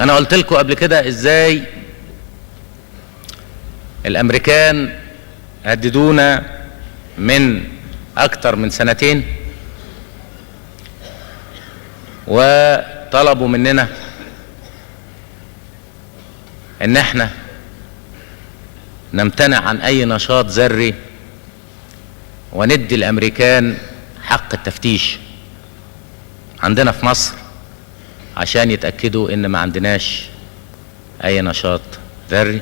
انا قلت لكم قبل كده ازاي الامريكان هددونا من اكتر من سنتين وطلبوا مننا ان احنا نمتنع عن اي نشاط ذري وندي الامريكان حق التفتيش عندنا في مصر عشان يتأكدوا ان ما عندناش اي نشاط ذري.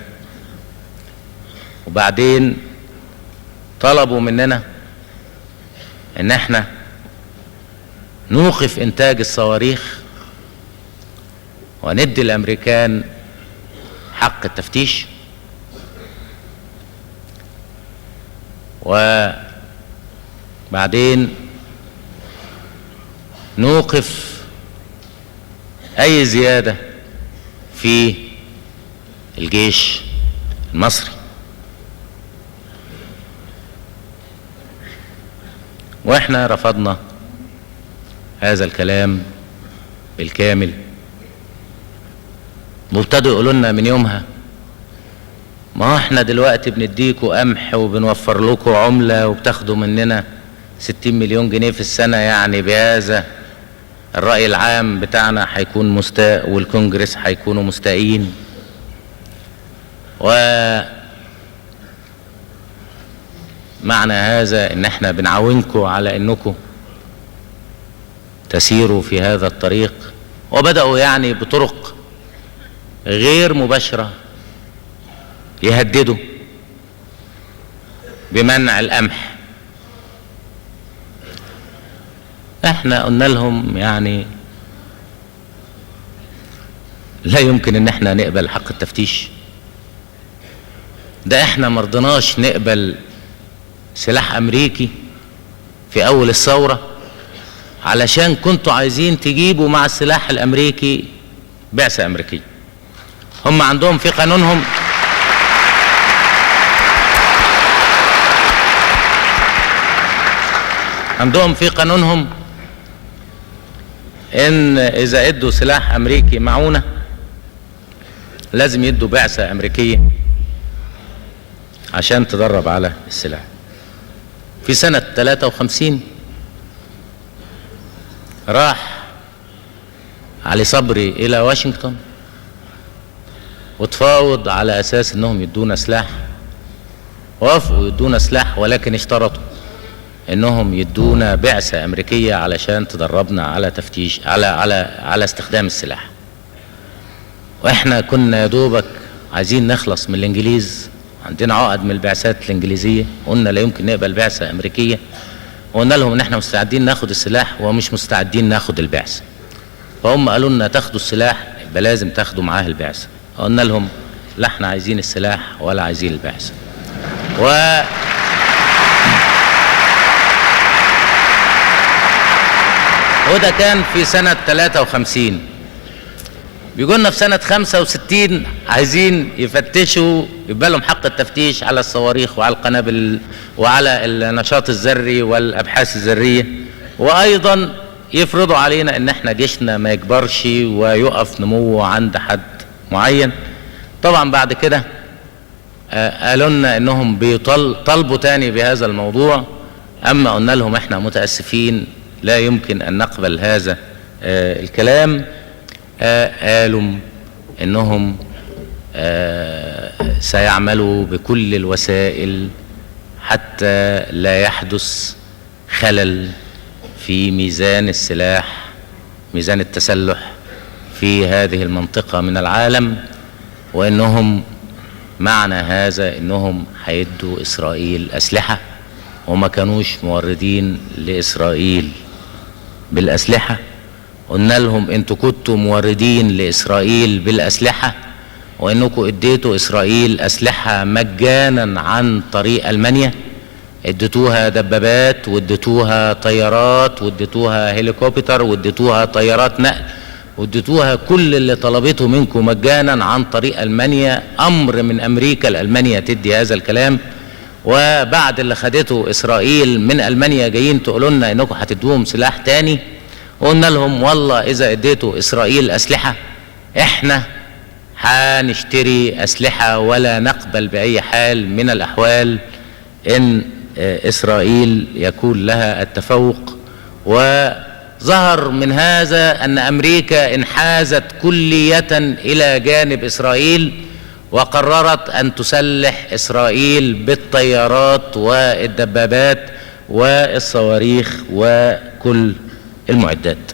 وبعدين طلبوا مننا ان احنا نوقف انتاج الصواريخ وندي الامريكان حق التفتيش. وبعدين نوقف اي زيادة في الجيش المصري. واحنا رفضنا هذا الكلام بالكامل، وابتدوا يقولوا لنا من يومها ما هو احنا دلوقتي بنديكوا قمح وبنوفر لكم عملة وبتاخدوا مننا 60 مليون جنيه في السنة، يعني بهذا الرأي العام بتاعنا هيكون مستاء والكونجرس هيكونوا مستائين. ومعنى هذا ان احنا بنعاونكم على انكم تسيروا في هذا الطريق. وبدأوا يعني بطرق غير مباشرة يهددوا بمنع القمح. احنا قلنا لهم يعني لا يمكن ان احنا نقبل حق التفتيش ده. احنا مرضناش نقبل سلاح امريكي في اول الثورة علشان كنتوا عايزين تجيبوا مع السلاح الامريكي بعثة امريكية. هم عندهم في قانونهم ان اذا ادوا سلاح امريكي معونة لازم يدوا بعثة امريكية عشان تدرب على السلاح. في سنة 53 راح علي صبري الى واشنطن وتفاوض على اساس انهم يدونا سلاح. وافقوا يدونا سلاح، ولكن اشترطوا انهم يدونا بعثة امريكية علشان تدربنا على تفتيش على استخدام السلاح. واحنا كنا يا دوبك عايزين نخلص من الانجليز، عندنا عقد من البعثات الانجليزية، قلنا لا يمكن نقبل بعثة امريكية. وقلنا لهم ان احنا مستعدين ناخد السلاح ومش مستعدين ناخد البعثة. فهم قالوا لنا تاخدوا السلاح يبقى لازم تاخدوا معاه البعثة. قلنا لهم لا احنا عايزين السلاح ولا عايزين البعثة. وده كان في سنة 53. بيقولنا في سنة 65 عايزين يفتشوا، يبقى لهم حق التفتيش على الصواريخ وعلى القنابل وعلى النشاط الذري والابحاث الذرية، وايضا يفرضوا علينا ان احنا جيشنا ما يكبرش ويقف نموه عند حد معين. طبعا بعد كده قالوا لنا انهم بيطالبوا تاني بهذا الموضوع، اما قلنا لهم احنا متأسفين لا يمكن ان نقبل هذا الكلام. قالوا انهم سيعملوا بكل الوسائل حتى لا يحدث خلل في ميزان السلاح، ميزان التسلح في هذه المنطقة من العالم، وانهم معنى هذا انهم هيدوا اسرائيل اسلحة، وما كانوش موردين لاسرائيل بالاسلحة. قلنا لهم انتوا كنتوا موردين لاسرائيل بالاسلحة، وانكم اديتوا اسرائيل اسلحة مجانا عن طريق المانيا، اديتوها دبابات واديتوها طيارات واديتوها هليكوبتر واديتوها طيارات نقل واديتوها كل اللي طلبته منكم مجانا عن طريق المانيا. امر من امريكا لالمانيا تدي هذا الكلام، وبعد اللي خدته اسرائيل من المانيا جايين تقولوا لنا انكم هتدوهم سلاح تاني. وقلنا لهم والله اذا اديتوا اسرائيل اسلحة احنا هنشتري أسلحة ولا نقبل بأي حال من الأحوال إن إسرائيل يكون لها التفوق. وظهر من هذا أن أمريكا انحازت كلية إلى جانب إسرائيل وقررت أن تسلح إسرائيل بالطيارات والدبابات والصواريخ وكل المعدات.